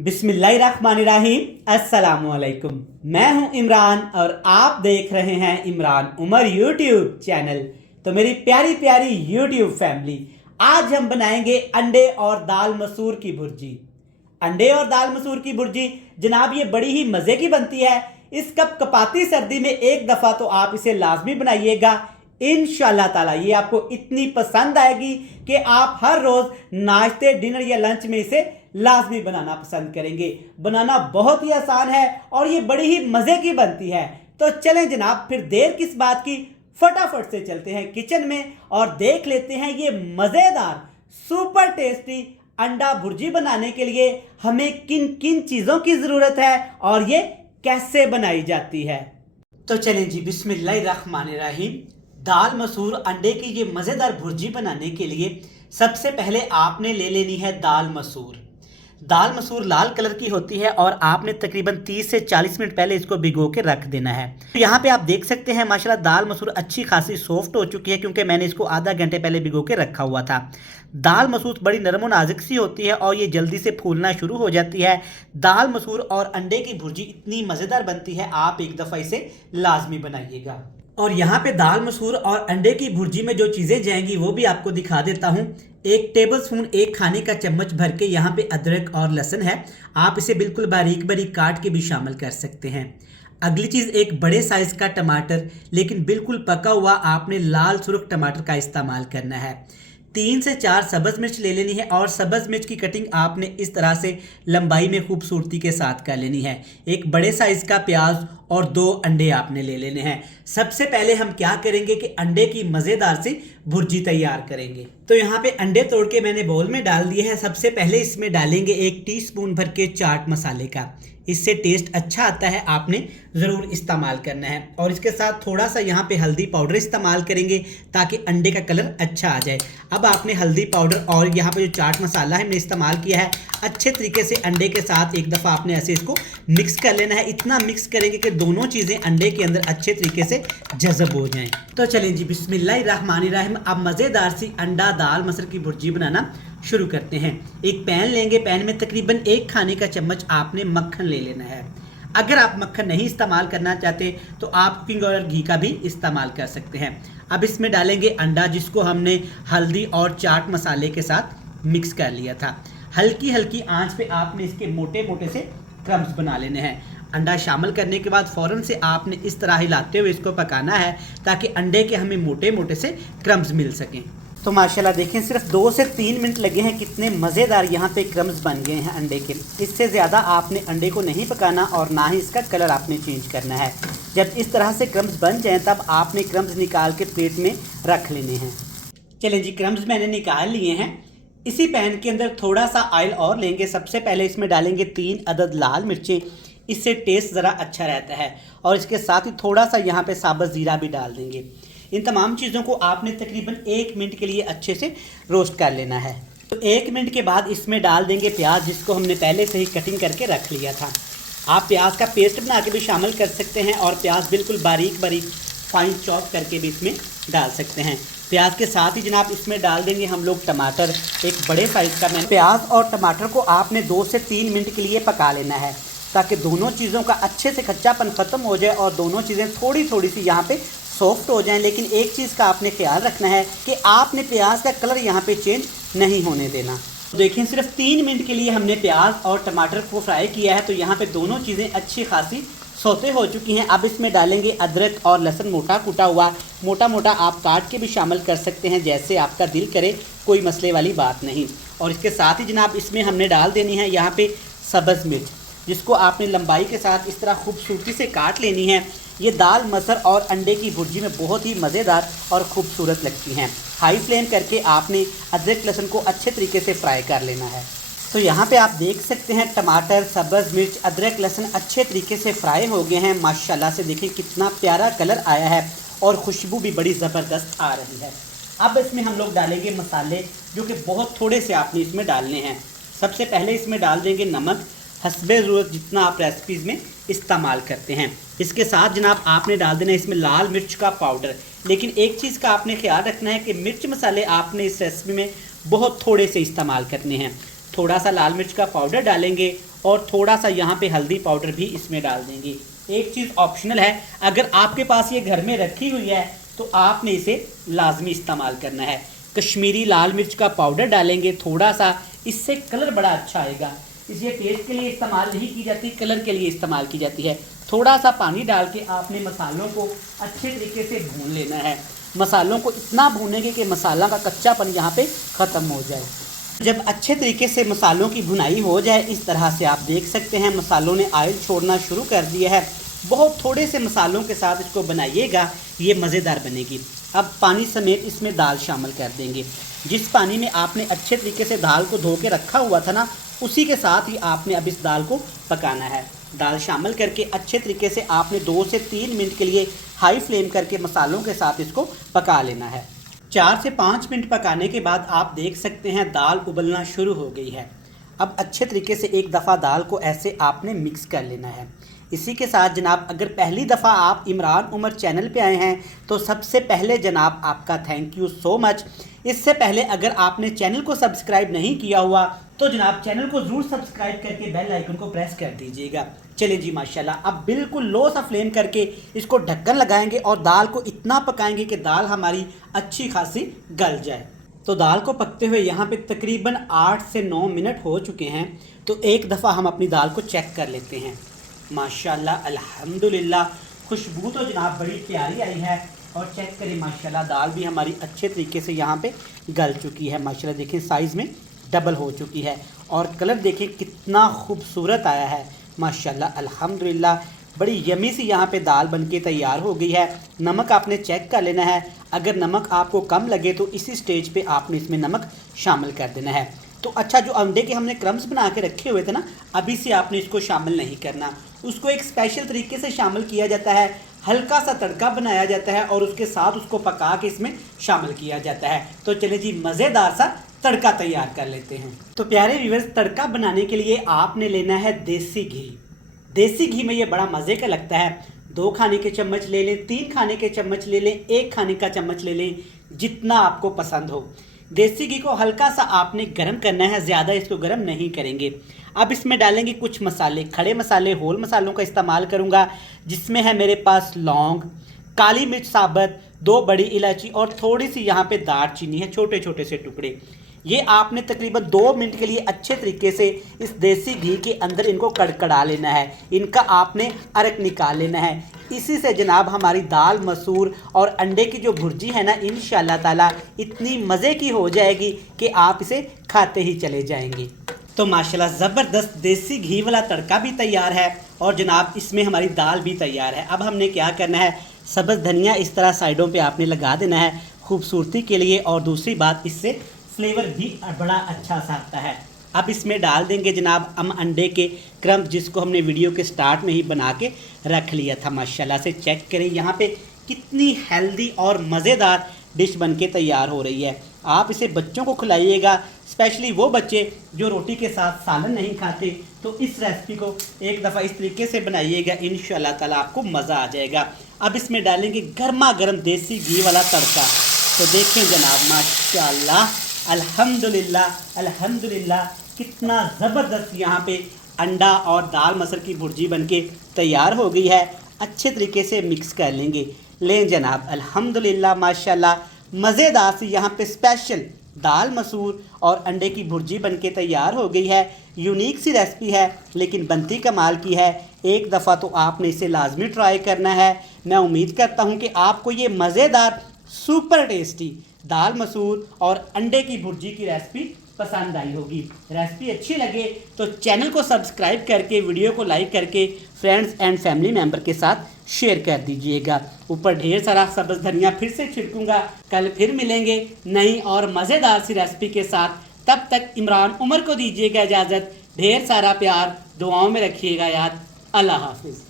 बिस्मिल्लाहिर्रहमानिर्रहीम अस्सलामुअलैकुम। मैं हूं इमरान और आप देख रहे हैं इमरान उमर यूट्यूब चैनल। तो मेरी प्यारी प्यारी यूट्यूब फैमिली, आज हम बनाएंगे अंडे और दाल मसूर की भुर्जी। अंडे और दाल मसूर की भुर्जी जनाब ये बड़ी ही मज़े की बनती है। इस कपाती सर्दी में एक दफ़ा तो आप इसे लाजमी बनाइएगा। इंशाल्लाह ताला ये आपको इतनी पसंद आएगी कि आप हर रोज़ नाश्ते, डिनर या लंच में इसे लाजमी बनाना पसंद करेंगे। बनाना बहुत ही आसान है और ये बड़ी ही मज़े की बनती है। तो चलें जनाब, फिर देर किस बात की, फटाफट से चलते हैं किचन में और देख लेते हैं ये मज़ेदार सुपर टेस्टी अंडा भुर्जी बनाने के लिए हमें किन किन चीज़ों की ज़रूरत है और ये कैसे बनाई जाती है। तो चलें जी, बिस्मिल्लाहिर्रहमानिर्रहीम। दाल मसूर अंडे की ये मज़ेदार भुर्जी बनाने के लिए सबसे पहले आपने ले लेनी है दाल मसूर। दाल मसूर लाल कलर की होती है और आपने तकरीबन 30 से 40 मिनट पहले इसको भिगो के रख देना है। तो यहाँ पे आप देख सकते हैं माशाल्लाह दाल मसूर अच्छी खासी सॉफ्ट हो चुकी है, क्योंकि मैंने इसको आधा घंटे पहले भिगो के रखा हुआ था। दाल मसूर बड़ी नरम और नाजुक सी होती है और ये जल्दी से फूलना शुरू हो जाती है। दाल मसूर और अंडे की भुर्जी इतनी मज़ेदार बनती है, आप एक दफ़ा इसे लाजमी बनाइएगा। और यहाँ पे दाल मसूर और अंडे की भुर्जी में जो चीज़ें जाएंगी वो भी आपको दिखा देता हूँ। 1 टेबलस्पून, 1 खाने का चम्मच भर के यहाँ पे अदरक और लहसुन है। आप इसे बिल्कुल बारीक बारीक काट के भी शामिल कर सकते हैं। अगली चीज़, एक बड़े साइज़ का टमाटर, लेकिन बिल्कुल पका हुआ, आपने लाल सुर्ख टमाटर का इस्तेमाल करना है। 3 से 4 सब्ज़ मिर्च ले लेनी है और सब्ज़ मिर्च की कटिंग आपने इस तरह से लंबाई में खूबसूरती के साथ कर लेनी है। एक बड़े साइज़ का प्याज और 2 अंडे आपने ले लेने हैं। सबसे पहले हम क्या करेंगे कि अंडे की मज़ेदार सी भुर्जी तैयार करेंगे। तो यहाँ पे अंडे तोड़ के मैंने बाउल में डाल दिए हैं। सबसे पहले इसमें डालेंगे 1 टीस्पून भर के चाट मसाले का। इससे टेस्ट अच्छा आता है, आपने ज़रूर इस्तेमाल करना है। और इसके साथ थोड़ा सा यहाँ पे हल्दी पाउडर इस्तेमाल करेंगे ताकि अंडे का कलर अच्छा आ जाए। अब आपने हल्दी पाउडर और यहाँ पे जो चाट मसाला है हमने इस्तेमाल किया है, अच्छे तरीके से अंडे के साथ एक दफ़ा आपने ऐसे इसको मिक्स कर लेना है। इतना मिक्स करेंगे कि दोनों चीज़ें अंडे के अंदर अच्छे तरीके से जज़ब हो जाएं। तो चलें जी, बिस्मिल्लाहिर्रहमानिर्रहीम। अब मज़ेदार सी अंडा दाल मसूर की भुर्जी बनाना शुरू करते हैं। एक पैन लेंगे, पैन में तकरीबन 1 खाने का चम्मच आपने मक्खन ले लेना है। अगर आप मक्खन नहीं इस्तेमाल करना चाहते तो आप कुकिंग ऑयल घी का भी इस्तेमाल कर सकते हैं। अब इसमें डालेंगे अंडा, जिसको हमने हल्दी और चाट मसाले के साथ मिक्स कर लिया था। हल्की हल्की आंच पे आपने इसके मोटे मोटे से क्रम्स बना लेने हैं। अंडा शामिल करने के बाद फ़ौरन से आपने इस तरह हिलाते हुए इसको पकाना है ताकि अंडे के हमें मोटे मोटे से क्रम्स मिल सकें। तो माशाल्लाह देखें, सिर्फ 2 से 3 मिनट लगे हैं, कितने मज़ेदार यहाँ पे क्रम्स बन गए हैं अंडे के। इससे ज़्यादा आपने अंडे को नहीं पकाना और ना ही इसका कलर आपने चेंज करना है। जब इस तरह से क्रम्स बन जाएं तब आपने क्रम्स निकाल के प्लेट में रख लेने हैं। चलें जी, क्रम्स मैंने निकाल लिए हैं। इसी पैन के अंदर थोड़ा सा ऑयल और लेंगे। सबसे पहले इसमें डालेंगे 3 अदद लाल मिर्चें, इससे टेस्ट ज़रा अच्छा रहता है। और इसके साथ ही थोड़ा सा यहाँ पे साबुत ज़ीरा भी डाल देंगे। इन तमाम चीज़ों को आपने तकरीबन 1 मिनट के लिए अच्छे से रोस्ट कर लेना है। तो 1 मिनट के बाद इसमें डाल देंगे प्याज, जिसको हमने पहले से ही कटिंग करके रख लिया था। आप प्याज का पेस्ट बना के भी शामिल कर सकते हैं और प्याज बिल्कुल बारीक बारीक फाइन चॉप करके भी इसमें डाल सकते हैं। प्याज के साथ ही जनाब इसमें डाल देंगे हम लोग टमाटर। एक बड़े साइज़ का मैंने प्याज और टमाटर को आपने 2 से 3 मिनट के लिए पका लेना है ताकि दोनों चीज़ों का अच्छे से कच्चापन ख़त्म हो जाए और दोनों चीज़ें थोड़ी थोड़ी सी यहाँ पे सॉफ्ट हो जाएं। लेकिन एक चीज़ का आपने ख्याल रखना है कि आपने प्याज का कलर यहाँ पे चेंज नहीं होने देना। देखिए, सिर्फ 3 मिनट के लिए हमने प्याज और टमाटर को फ्राई किया है, तो यहाँ पे दोनों चीज़ें अच्छी खासी सौते हो चुकी हैं। अब इसमें डालेंगे अदरक और लहसुन मोटा कूटा हुआ। मोटा मोटा आप काट के भी शामिल कर सकते हैं, जैसे आपका दिल करे, कोई मसले वाली बात नहीं। और इसके साथ ही जनाब इसमें हमने डाल देनी है यहाँ पे सब्ज़ मिर्च, जिसको आपने लंबाई के साथ इस तरह खूबसूरती से काट लेनी है। ये दाल मसूर और अंडे की भुर्जी में बहुत ही मज़ेदार और ख़ूबसूरत लगती हैं। हाई फ्लेम करके आपने अदरक लहसुन को अच्छे तरीके से फ्राई कर लेना है। तो यहाँ पे आप देख सकते हैं टमाटर, सब्ज़ मिर्च, अदरक लहसुन अच्छे तरीके से फ्राई हो गए हैं। माशाल्लाह से देखें कितना प्यारा कलर आया है और खुशबू भी बड़ी ज़बरदस्त आ रही है। अब इसमें हम लोग डालेंगे मसाले, जो कि बहुत थोड़े से आपने इसमें डालने हैं। सबसे पहले इसमें डाल देंगे नमक, हस्बे ज़रूरत जितना आप रेसिपीज़ में इस्तेमाल करते हैं। इसके साथ जनाब आपने डाल देना है इसमें लाल मिर्च का पाउडर। लेकिन एक चीज़ का आपने ख्याल रखना है कि मिर्च मसाले आपने इस रेसिपी में बहुत थोड़े से इस्तेमाल करने हैं। थोड़ा सा लाल मिर्च का पाउडर डालेंगे और थोड़ा सा यहाँ पे हल्दी पाउडर भी इसमें डाल देंगे। एक चीज़ ऑप्शनल है, अगर आपके पास ये घर में रखी हुई है तो आपने इसे लाजमी इस्तेमाल करना है। कश्मीरी लाल मिर्च का पाउडर डालेंगे थोड़ा सा, इससे कलर बड़ा अच्छा आएगा। इसे टेस्ट के लिए इस्तेमाल नहीं की जाती, कलर के लिए इस्तेमाल की जाती है। थोड़ा सा पानी डाल के आपने मसालों को अच्छे तरीके से भून लेना है। मसालों को इतना भूनेंगे कि मसाला का कच्चापन यहाँ पे ख़त्म हो जाए। जब अच्छे तरीके से मसालों की भुनाई हो जाए, इस तरह से आप देख सकते हैं मसालों ने ऑयल छोड़ना शुरू कर दिया है। बहुत थोड़े से मसालों के साथ इसको बनाइएगा, ये मज़ेदार बनेगी। अब पानी समेत इसमें दाल शामिल कर देंगे। जिस पानी में आपने अच्छे तरीके से दाल को धो के रखा हुआ था ना, उसी के साथ ही आपने अब इस दाल को पकाना है। दाल शामिल करके अच्छे तरीके से आपने 2 से 3 मिनट के लिए हाई फ्लेम करके मसालों के साथ इसको पका लेना है। 4 से 5 मिनट पकाने के बाद आप देख सकते हैं दाल उबलना शुरू हो गई है। अब अच्छे तरीके से एक दफ़ा दाल को ऐसे आपने मिक्स कर लेना है। इसी के साथ जनाब, अगर पहली दफ़ा आप इमरान उमर चैनल पे आए हैं तो सबसे पहले जनाब आपका थैंक यू सो मच। इससे पहले अगर आपने चैनल को सब्सक्राइब नहीं किया हुआ तो जनाब चैनल को ज़रूर सब्सक्राइब करके बेल आइकन को प्रेस कर दीजिएगा। चलिए जी माशाल्लाह, अब बिल्कुल लो सा फ्लेम करके इसको ढक्कन लगाएंगे और दाल को इतना पकाएंगे कि दाल हमारी अच्छी खासी गल जाए। तो दाल को पकते हुए यहाँ पे तकरीबन 8 से 9 मिनट हो चुके हैं। तो एक दफ़ा हम अपनी दाल को चेक कर लेते हैं। माशाल्लाह अल्हम्दुलिल्लाह, खुशबू तो जनाब बड़ी प्यारी आई है। और चेक करें माशाल्लाह, दाल भी हमारी अच्छे तरीके से यहाँ पे गल चुकी है। माशाल्लाह देखें साइज़ में डबल हो चुकी है और कलर देखें कितना खूबसूरत आया है। माशाल्लाह अल्हम्दुलिल्लाह, बड़ी यमी सी यहाँ पे दाल बनके तैयार हो गई है। नमक आपने चेक कर लेना है, अगर नमक आपको कम लगे तो इसी स्टेज पे आपने इसमें नमक शामिल कर देना है। तो अच्छा, जो अंडे के हमने क्रम्स बना के रखे हुए थे ना, अभी से आपने इसको शामिल नहीं करना। उसको एक स्पेशल तरीके से शामिल किया जाता है, हल्का सा तड़का बनाया जाता है और उसके साथ उसको पका के इसमें शामिल किया जाता है। तो चलिए जी मज़ेदार सा तड़का तैयार कर लेते हैं। तो प्यारे व्यूअर्स, तड़का बनाने के लिए आपने लेना है देसी घी। देसी घी में ये बड़ा मज़े का लगता है। 2 खाने के चम्मच ले लें, 3 खाने के चम्मच ले लें, 1 खाने का चम्मच ले लें, जितना आपको पसंद हो। देसी घी को हल्का सा आपने गर्म करना है, ज़्यादा इसको गर्म नहीं करेंगे। अब इसमें डालेंगे कुछ मसाले, खड़े मसाले, होल मसालों का इस्तेमाल करूँगा, जिसमें है मेरे पास लौंग, काली मिर्च साबुत, 2 बड़ी इलायची और थोड़ी सी यहाँ पे दालचीनी है, छोटे छोटे से टुकड़े। ये आपने तकरीबन 2 मिनट के लिए अच्छे तरीके से इस देसी घी के अंदर इनको कड़कड़ा लेना है, इनका आपने अर्क निकाल लेना है। इसी से जनाब हमारी दाल मसूर और अंडे की जो भुर्जी है ना, इंशाल्लाह ताला इतनी मज़े की हो जाएगी कि आप इसे खाते ही चले जाएंगे। तो माशाल्लाह ज़बरदस्त देसी घी वाला तड़का भी तैयार है और जनाब इसमें हमारी दाल भी तैयार है। अब हमने क्या करना है, सब्ज़ धनिया इस तरह साइडों पे आपने लगा देना है खूबसूरती के लिए, और दूसरी बात इससे फ्लेवर भी बड़ा अच्छा सा आता है। अब इसमें डाल देंगे जनाब हम अंडे के क्रम्स, जिसको हमने वीडियो के स्टार्ट में ही बना के रख लिया था। माशाल्लाह से चेक करें यहाँ पे कितनी हेल्दी और मज़ेदार डिश बनके तैयार हो रही है। आप इसे बच्चों को खिलाइएगा, स्पेशली वो बच्चे जो रोटी के साथ सालन नहीं खाते। तो इस रेसिपी को एक दफ़ा इस तरीके से बनाइएगा, इंशाल्लाह ताला आपको मज़ा आ जाएगा। अब इसमें डालेंगे गर्मा गर्म देसी घी वाला तड़का। तो देखें जनाब माशाल्लाह अल्हम्दुलिल्लाह अल्हम्दुलिल्लाह, कितना ज़बरदस्त यहाँ पे अंडा और दाल मसर की भुर्जी बनके तैयार हो गई है। अच्छे तरीके से मिक्स कर लेंगे। लें जनाब अल्हम्दुलिल्लाह माशाल्लाह, मज़ेदार सी यहाँ पे स्पेशल दाल मसूर और अंडे की भुर्जी बनके तैयार हो गई है। यूनिक सी रेसिपी है लेकिन बनती कमाल की है। एक दफ़ा तो आपने इसे लाजमी ट्राई करना है। मैं उम्मीद करता हूँ कि आपको ये मज़ेदार सुपर टेस्टी दाल मसूर और अंडे की भुर्जी की रेसिपी पसंद आई होगी। रेसिपी अच्छी लगे तो चैनल को सब्सक्राइब करके, वीडियो को लाइक करके फ्रेंड्स एंड फैमिली मेम्बर के साथ शेयर कर दीजिएगा। ऊपर ढेर सारा सब्ज़ धनिया फिर से छिड़कूंगा। कल फिर मिलेंगे नई और मज़ेदार सी रेसिपी के साथ। तब तक इमरान उमर को दीजिएगा इजाज़त। ढेर सारा प्यार, दुआओं में रखिएगा याद। अल्लाह हाफिज़।